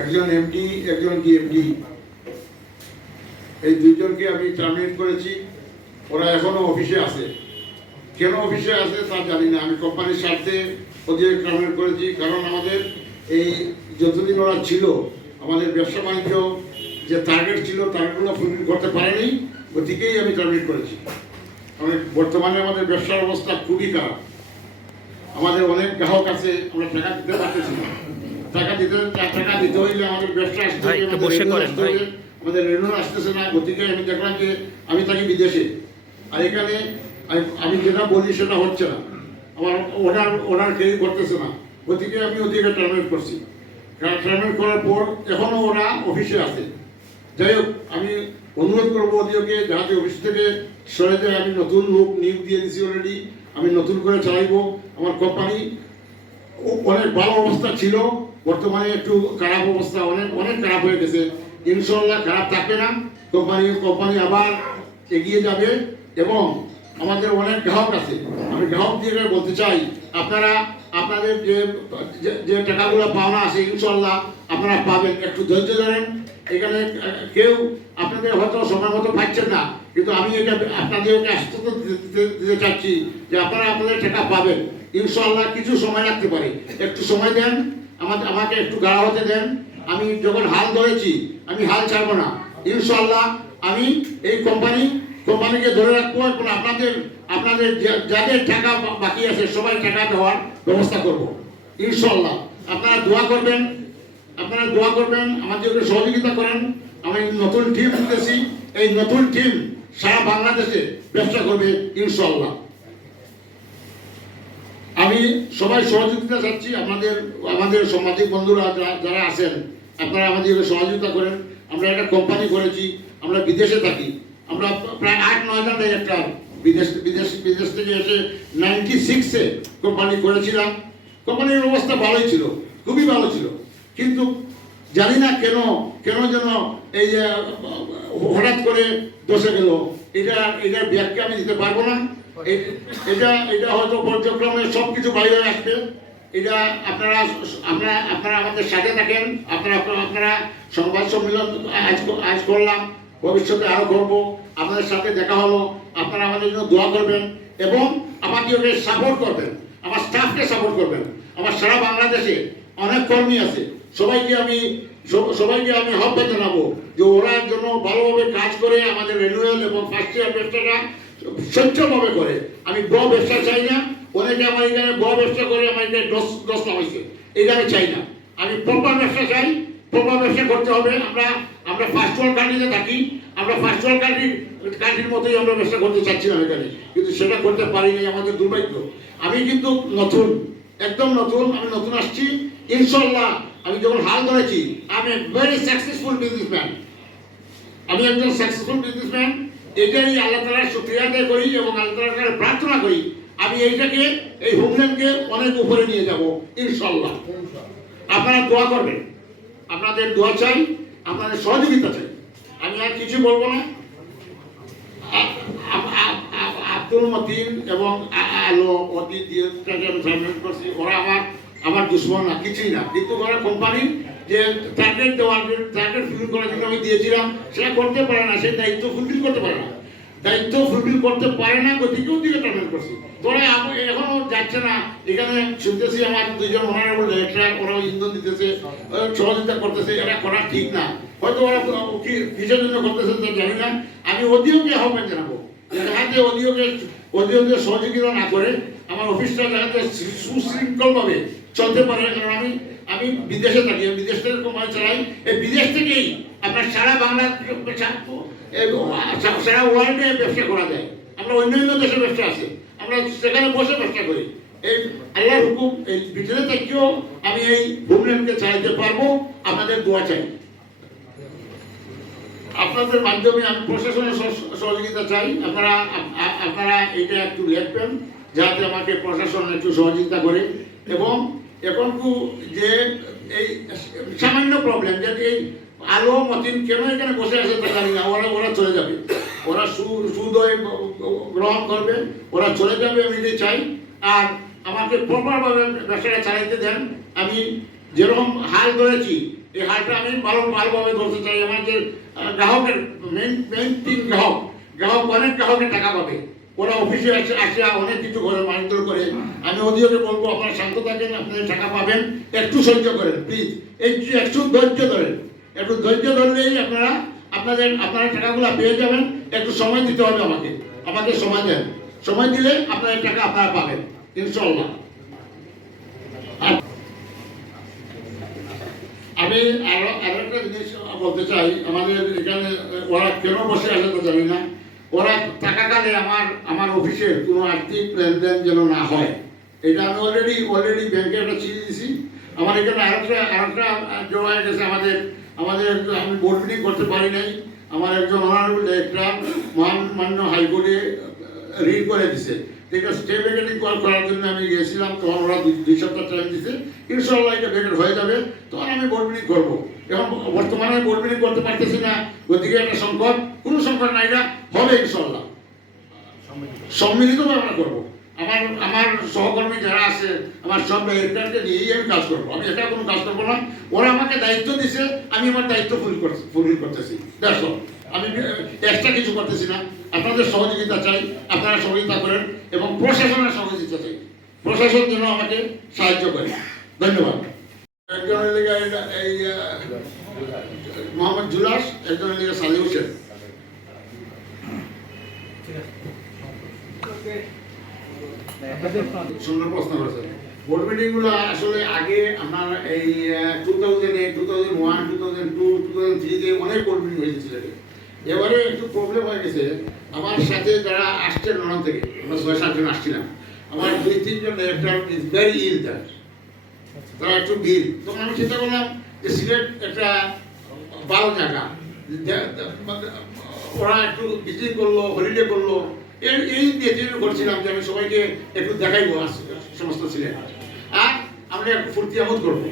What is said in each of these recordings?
একজন এমডি একজন ডিএমডি এই দুইজনকে আমি টার্মিনেট করেছি। ওরা এখনও অফিসে আছে। কেন অফিসে আছে তা জানি না। আমি কোম্পানির স্বার্থে ওদের টার্মিনেট করেছি। কারণ আমাদের এই যতদিন ওরা ছিল, আমাদের ব্যবসা বাণিজ্য যে টার্গেট ছিল টার্গেটগুলো ফুলফিল করতে পারেনি, ওদিকেই আমি টার্মিনেট করেছি। কারণ বর্তমানে আমাদের ব্যবসার অবস্থা খুবই খারাপ। আমাদের অনেক গ্রাহক আছে, আমরা টাকা দিতে পারতেছি না। টাকা দিতে টাকা দিতে হইলে আমাদের ব্যবসা আসতে হবে, আমাদের রেনু আসতেছে না। গতিকে আমি দেখলাম যে আমি থাকি বিদেশে। আর এখানে আমি- যেটা বলি সেটা হচ্ছে না। আমার অর্ডার অর্ডার কেউ করতেছে না। গতিকে আমি ওদিকে টার্মিনেট করছি। টার্মিনেট করার পর এখনও ওরা অফিসে আছে। যাই হোক আমি অনুরোধ করব ওদিকে যাতে অফিস থেকে সরে যায়। আমি নতুন লোক নিয়োগ দিয়ে দিছি অলরেডি আমি নতুন করে চালাইবো। আমার কোম্পানি অনেক ভালো অবস্থা ছিল। বর্তমানে একটু খারাপ অবস্থা, অনেক অনেক খারাপ হয়ে গেছে। ইনশাল্লাহ খারাপ থাকবে না। কোম্পানি কোম্পানি আবার এগিয়ে যাবে এবং আমাদের অনেক গ্রাহক আছে। আমি গ্রাহক দিয়ে বলতে চাই, আপনারা, আপনাদের যে, যে- টাকাগুলো পাওনা আছে ইনশাল্লাহ আপনারা পাবেন। একটু ধৈর্য ধরেন। এখানে কেউ আপনাদের হয়তো সময় মতো পাচ্ছেন না, কিন্তু আমি এটা আপনাদেরকে আশ্বস্ত দিতে- চাচ্ছি যে আপনারা আপনাদের টাকা পাবেন। ইনশাল্লাহ কিছু সময় লাগতে পারে। একটু সময় দেন। আমাদের আমাকে একটু গাড়া হতে দেন। আমি যখন হাল ধরেছি, আমি হাল ছাড়বো না। ইনশাল্লাহ আমি এই কোম্পানি, কোম্পানিকে ধরে রাখব এবং আপনাদের আপনাদের যাদের টাকা বাকি আছে, সবাই টাকা দেওয়ার ব্যবস্থা করব। ইনশাল্লাহ আপনারা দোয়া করবেন। আপনারা দোয়া করবেন আমাদেরকে সহযোগিতা করেন। আমি নতুন টিম দিতেছি এই নতুন টিম সারা বাংলাদেশে ব্যবসা করবে ইনশাল্লাহ আমি সবাই সহযোগিতা চাচ্ছি। আমাদের আমাদের সামাজিক বন্ধুরা যারা আছেন, আপনারা আমাদের সহযোগিতা করেন। আমরা একটা কোম্পানি করেছি, আমরা বিদেশে থাকি। আমরা প্রায় আট, নয় জন ডাইরেক্টর বিদেশ বিদেশ বিদেশ থেকে এসে নাইনটি সিক্সে কোম্পানি করেছিলাম। কোম্পানির অবস্থা ভালোই ছিল, খুবই ভালো ছিল। কিন্তু জানি না কেন কেন যেন এই যে, হঠাৎ করে বসে গেল। এটা, এটার ব্যাখ্যা আমি দিতে পারব না। এটা এটা হয়তো পর্যক্রমে সব কিছু বাইরে আসবে এটা আপনারা আপনারা আপনারা আমাদের সাথে থাকেন, আপনারা আপনারা সংবাদ সম্মেলন আজ আজ করলাম, ভবিষ্যতে আরও করব, আপনাদের সাথে দেখা হলো, আপনারা আমাদের জন্য দোয়া করবেন এবং আমাকে সাপোর্ট করবেন, আমার স্টাফকে সাপোর্ট করবেন। আমার সারা বাংলাদেশে অনেক কর্মী আছে, সবাইকে আমি, সব- সবাইকে আমি আহ্বান জানাব যে ওরা জন্য ভালোভাবে কাজ করে আমাদের রেনুয়াল এবং ফার্স্ট ইয়ার ব্যবসাটা স্বচ্ছভাবে করে। আমি ব ব্যবসা চাই না, অনেকে আমার এখানে ব ব্যবসা করে, আমার এখানে দশ দশ নামাইছে আমি চাই না। আমি প্রপার ব্যবসা চাই, প্রপার ব্যবসা করতে হবে। আমরা আমরা ফার্স্ট ওয়ার্ল্ড কান্ট্রিতে থাকি, আমরা ফার্স্ট ওয়ার্ল্ড কান্ট্রির কান্ট্রির মতোই আমরা ব্যবসা করতে চাচ্ছিলাম এখানে। কিন্তু সেটা করতে পারিনি আমাদের দুর্ভাগ্য। আমি কিন্তু নতুন, একদম নতুন, আমি নতুন আসছি। ইনশাল্লাহ আমি যখন হাল ধরেছি, আমি ভেরি সাকসেসফুল বিজনেসম্যান আমি একজন সাকসেসফুল বিজনেসম্যান এটাই আল্লাহ তালার শুক্রিয়া আদায় করি এবং আল্লাহ প্রার্থনা করি। আমি এইটাকে, এই হোমল্যান্ডকে অনেক উপরে নিয়ে যাব ইনশাল্লাহ আপনারা দোয়া করবেন। আপনাদের দোয়া চাই, আপনাদের সহযোগিতা চাই। আমি আর কিছু বলব না। আব্দুল মতিন এবং আলো অতি দিয়ে আমি সাবমিট করছি। ওরা আমার আমার দুশ্মন না, কিছুই না। কিন্তু ওরা কোম্পানি যে টার্গেট দেওয়ার টার্গেট ফুলফিল করার জন্য আমি দিয়েছিলাম, সেটা করতে পারে না সেই দায়িত্ব ফুলফিল করতে পারে না। দায়িত্ব ফুলফিল করতে পারে না গতিকে ওদিকে টার্গেট করছি। তোরা এখনও যাচ্ছে না। এখানে শুনতেছি আমার দুইজন অনারেবল ডাইরেক্টর ওরা ইন্ধন দিতেছে সহযোগিতা করতেছে, এটা করা ঠিক না। হয়তো ওরা কিসের জন্য করতেছে তা জানি না। আমি অডিওকে আহ্বান জানাব। যাতে অডিওকে অডিওকে সহযোগিতা না করে আমার অফিসটা যাতে সুশৃঙ্খলভাবে চলতে পারে কারণ আমি আমি বিদেশে থাকি, আমি বিদেশ থেকে কোম্পানি চালাই। এই বিদেশ থেকেই আপনার সারা বাংলা সারা ওয়ার্ল্ডে ব্যবসা করা যায়। আমরা অন্য অন্য দেশে ব্যবসা আছে। আমরা সেখানে বসে ব্যবসা করি। এই আল্লাহর হুকুম, এই ভিতরে থেকেও আমি এই হোমল্যান্ডকে চালাতে পারব, আপনাদের দোয়া চাই। আপনাদের মাধ্যমে আমি প্রশাসনের সহ- সহযোগিতা চাই। আপনারা আপ- আপ- আপনারা এটা একটু লিখবেন যাতে আমাকে প্রশাসন একটু সহযোগিতা করে। এবং এখন যে এই সামান্য প্রবলেম যে এই আলো মতিন কেন এখানে বসে আছে তা জানি না, ওরা ওরা চলে যাবে। ওরা সু- সুদয় গ্রহণ করবে, ওরা চলে যাবে আমি এটাই চাই। আর আমাকে প্রপারভাবে ব্যবসাটা চালাইতে দেন, আমি যেরকম হাল ধরেছি, এই হালটা আমি ভালো ভালোভাবে ধরতে চাই। আমার যে গ্রাহকের মেন মেন তিন গ্রাহক। গ্রাহক অনেক গ্রাহকের টাকা পাবে। ওরা অফিসে আসে আসে, অনেক কিছু করে মানিতর করে। আমি ওদিকে বলব, আপনারা শান্ত থাকেন আপনাদের টাকা পাবেন। একটু সহ্য করেন প্লিজ একটু একটু ধৈর্য ধরেন। একটু ধৈর্য ধরলেই আপনারা, আপনাদের, আপনারা টাকাগুলো পেয়ে যাবেন। একটু সময় দিতে হবে আমাকে। আমাকে সময় দেন। সময় দিলে আপনাদের টাকা আপনারা পাবেন ইনশাল্লাহ আমি আরও আরও একটা জিনিস বলতে চাই। আমাদের এখানে, ওরা কেন বসে আছে তো জানি না। ওরা থাকাকালে আমার আমার অফিসের কোনো আর্থিক লেনদেন যেন না হয়। এটা আমি অলরেডি অলরেডি ব্যাংকে একটা চিঠি দিয়েছি আমার এখানে আরেকটা আরেকটা জমা গেছে আমাদের আমাদের আমি বোর্ড মিটিং করতে পারি নাই। আমার একজন অনারেবল ডাইরেক্টর মহান মান্য হাইকোর্টে রিড করে দিছে। আছে স্টে কল করার জন্য আমি গিয়েছিলাম তখন ওরা দুই- সপ্তাহ টাইম দিছে। ইনশাল্লাহ এটা ভ্যাকেট হয়ে যাবে। তখন আমি বোর্ড মিটিং করব। এখন বর্তমানে বোর্ড মিটিং করতে পারতেছি না। ওদিকে একটা সংকট। কোনো সংকট নাই এটা হবে ইনশাল্লাহ সম্মিলিতভাবে আমরা করব। আমার আমার সহকর্মী যারা আছে, আমার সব ডাইরেক্টরকে নিয়েই আমি কাজ করব। আমি এটা কোনো কাজ করব না। ওরা আমাকে দায়িত্ব দিছে, আমি আমার দায়িত্ব ফুল ফুলফিল করতেছি। দ্যাটস আমি এক্সট্রা কিছু করতেছি না। আপনাদের সহযোগিতা চাই, আপনারা সহযোগিতা করেন এবং প্রশাসনের সহযোগিতা চাই। প্রশাসন যেন আমাকে সাহায্য করে। ধন্যবাদ। একজনের লিগে এই মোহাম্মদ জুলাস, একজনের লিগে সালি হোসেন। বোর্ড মিটিংগুলো আসলে আগে আপনার এই two thousand eight two thousand one two thousand two two thousand থ্রিতে অনেক বোর্ড মিটিং হয়েছিল। এবারে একটু প্রবলেম হয়ে গেছে। আমার সাথে যারা আসছেন লন্ডন থেকে, আমরা ছয় সাতজন আসছিলাম। আমার দুই তিনজন director is very ill that তারা একটু ভিড়। তখন আমি চিন্তা করলাম যে সিলেট একটা ভালো জায়গা। ওরা একটু ভিজিট করল, হলিডে করল, এই নিয়ে করছিলাম যে আমি সবাইকে একটু দেখাইবো সমস্ত সিলেট আর আমরা একটু ফুর্তি আমোদ করব।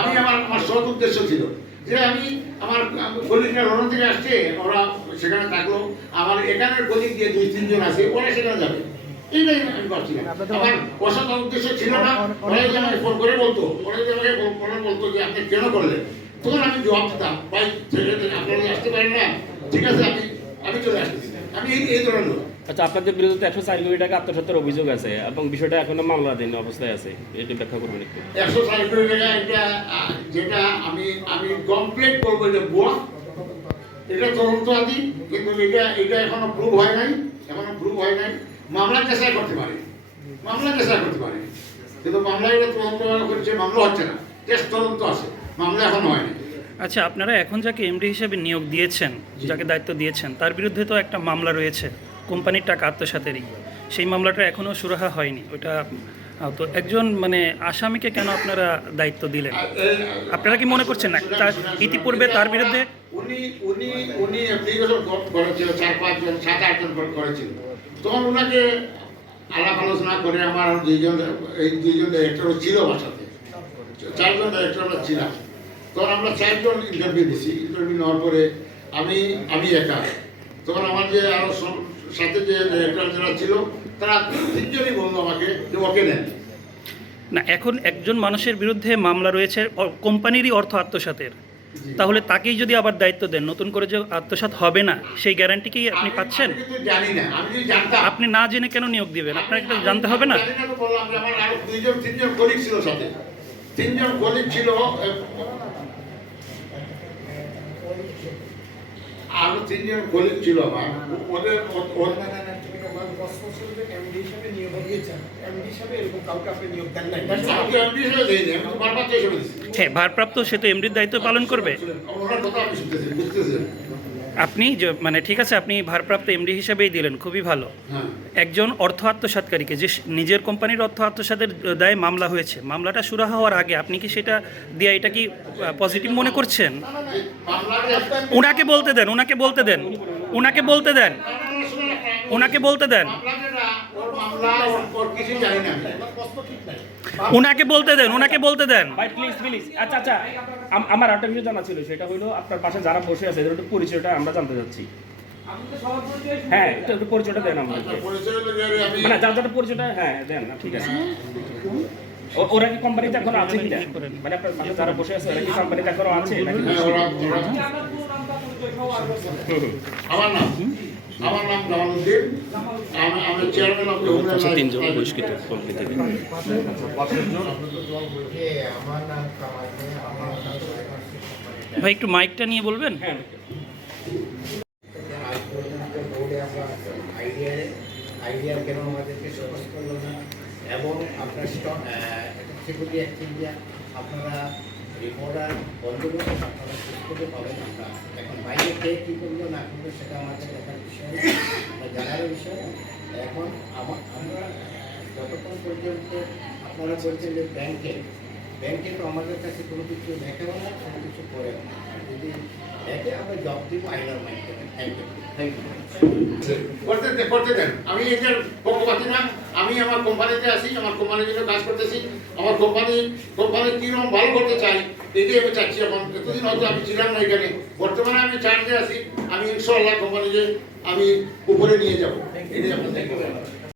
আমি আমার আমার সৎ উদ্দেশ্য ছিল যে আমি আমার কলিগরা লন্ডন থেকে আসছে, ওরা সেখানে থাকল। আমার এখানের কলিগ দিয়ে দুই, তিনজন আছে, ওরা সেখানে যাবে। এইটাই আমি ভাবছিলাম। আমার অসৎ উদ্দেশ্য ছিল না। ওরা যদি আমাকে ফোন করে বলতো ওরা যদি আমাকে ফোন বলতো যে আপনি কেন করলেন? তখন আমি জবাব দিতাম, ভাই আপনারা আসতে পারেন না। ঠিক আছে আমি আমি চলে আসতেছি আমি এই এই ধরনের লোক। আচ্ছা আপনাদের বিরুদ্ধে একশো চার কোটি টাকা আত্মসত্ত্বের অভিযোগ আছে এবং বিষয়টা এখনও মামলাধীন অবস্থায় আছে। এটি ব্যাখ্যা করবেন একটু। একশো সাইকেল টাকা এটা যেটা আমি আমি কমপ্লেট করব এটা বুয়া এটা তদন্ত আদি কিন্তু এটা এটা এখনও প্রুভ হয় নাই এখনও প্রুভ হয় নাই। মামলা চেষ্টা করতে পারে। মামলা চেষ্টা করতে পারে। কিন্তু মামলা এটা তদন্ত করছে মামলা হচ্ছে না। টেস্ট তদন্ত আছে। মামলা এখনও হয়নি আচ্ছা আপনারা এখন যাকে এমডি হিসেবে নিয়োগ দিয়েছেন যাকে দায়িত্ব দিয়েছেন তার বিরুদ্ধে তো একটা মামলা রয়েছে কোম্পানির টাকা আত্মসাতেরই সেই মামলাটা এখনও সুরাহা হয়নি ওটা তো একজন মানে আসামিকে কেন আপনারা দায়িত্ব দিলেন? আপনারা কি মনে করছেন না তার ইতিপূর্বে তার বিরুদ্ধে? উনি উনি উনি অ্যাপ্লিকেশন করেছিল চার পাঁচজন সাত আটজন করেছিল। তখন ওনাকে আলাপ আলোচনা করে আমার দুইজন এই দুইজন ছিল সাথে চারজন ডাইরেক্টর আমরা ছিলাম। তখন আমরা চারজন ইন্টারভিউ দিছি ইন্টারভিউ নেওয়ার পরে আমি আমি একা। তখন আমার যে আরও সাথে যে ডাইরেক্টর যারা ছিল তারা তিনজনই বলল আমাকে যে ওকে নেন। না এখন একজন মানুষের বিরুদ্ধে মামলা রয়েছে কোম্পানিরই অর্থ আত্মসাতের। তাহলে তাকেই যদি আবার দায়িত্ব দেন নতুন করে যে আত্মসাৎ হবে না সেই গ্যারান্টি কি আপনি পাচ্ছেন? জানি না আমি যদি জানতাম আপনি না জেনে কেন নিয়োগ দিবেন? আপনার এটা জানতে হবে না। জানি তো বললাম যে আমার আরও দুইজন তিনজন কলিগ ছিল সাথে। তিনজন কলিগ ছিল আরও তিনজন কলিগ ছিল আমার। ওদের হিসেবে দিছি। হ্যাঁ ভারপ্রাপ্ত সে তো এমডির দায়িত্ব পালন করবে। আপনি মানে ঠিক আছে আপনি ভারপ্রাপ্ত এমডি হিসেবেই দিলেন খুবই ভালো। হ্যাঁ। একজন অর্থ আত্মসাৎকারীকে যে নিজের কোম্পানির অর্থ আত্মসাতের দায়ে মামলা হয়েছে মামলাটা সুরাহা হওয়ার আগে আপনি কি সেটা দিয়ে এটা কি পজিটিভ মনে করছেন? ওনাকে বলতে দেন ওনাকে বলতে দেন ওনাকে বলতে দেন ওনাকে বলতে দেন। না, না। ওনাকে বলতে দেন ওনাকে বলতে দেন। ভাই প্লিজ প্লিজ আচ্ছা আচ্ছা। আম- আমার একটা বিষয় জানা ছিল সেটা হলো আপনার পাশে যারা বসে আছে এদের একটু পরিচয়টা আমরা জানতে চাচ্ছি। হ্যাঁ একটু একটু পরিচয়টা দেন আমাদেরকে পরিচয় হলো যে আমি মানে যার যার পরিচয়টা হ্যাঁ দেন না ঠিক আছে। ও- ওরা কি কোম্পানিতে এখনও আছে কিনা মানে আপনার পাশে যারা বসে আছে ওরা কি কোম্পানিতে এখনও আছে নাকি? হ্যাঁ আমার নাম? আমার নাম জামালউদ্দিন আমি আমি চেয়ারম্যান অফ দ্য তিনজন বহিষ্কৃত নাম ভাই একটু মাইকটা নিয়ে বলবেন? হ্যাঁ। আজ পর্যন্ত বোর্ডে আমরা আইডিয়া আইডিয়া কেন আমাদেরকে সহজ করল না এবং আপনার সিকিউরিটি আপনারা রিপোর্টার বন্ধুগুলো আপনারা করতে পাবেন আমরা এখন বাইরে কে কী করল না করল সেটা আমাদের দেখার বিষয় আমরা জানার বিষয় এখন আমার, যতক্ষণ পর্যন্ত আপনারা বলছেন যে ব্যাংকে ব্যাংকে তো আমাদের কাছে কোনো কিছু দেখাবো না কোনো কিছু করেও না যদি আমি এটার পক্ষপাতি না আমি আমার কোম্পানিতে আছি আমার কোম্পানির জন্য কাজ করতেছি। আমার কোম্পানি কোম্পানি কীরকম ভালো করতে চাই এটাই আমি চাচ্ছি এখন। এতদিন হয়তো আমি ছিলাম না এখানে। বর্তমানে আমি চার্জে আছি। আমি ইনশাল্লাহ কোম্পানিকে আমি উপরে নিয়ে যাব। এটাই আপনার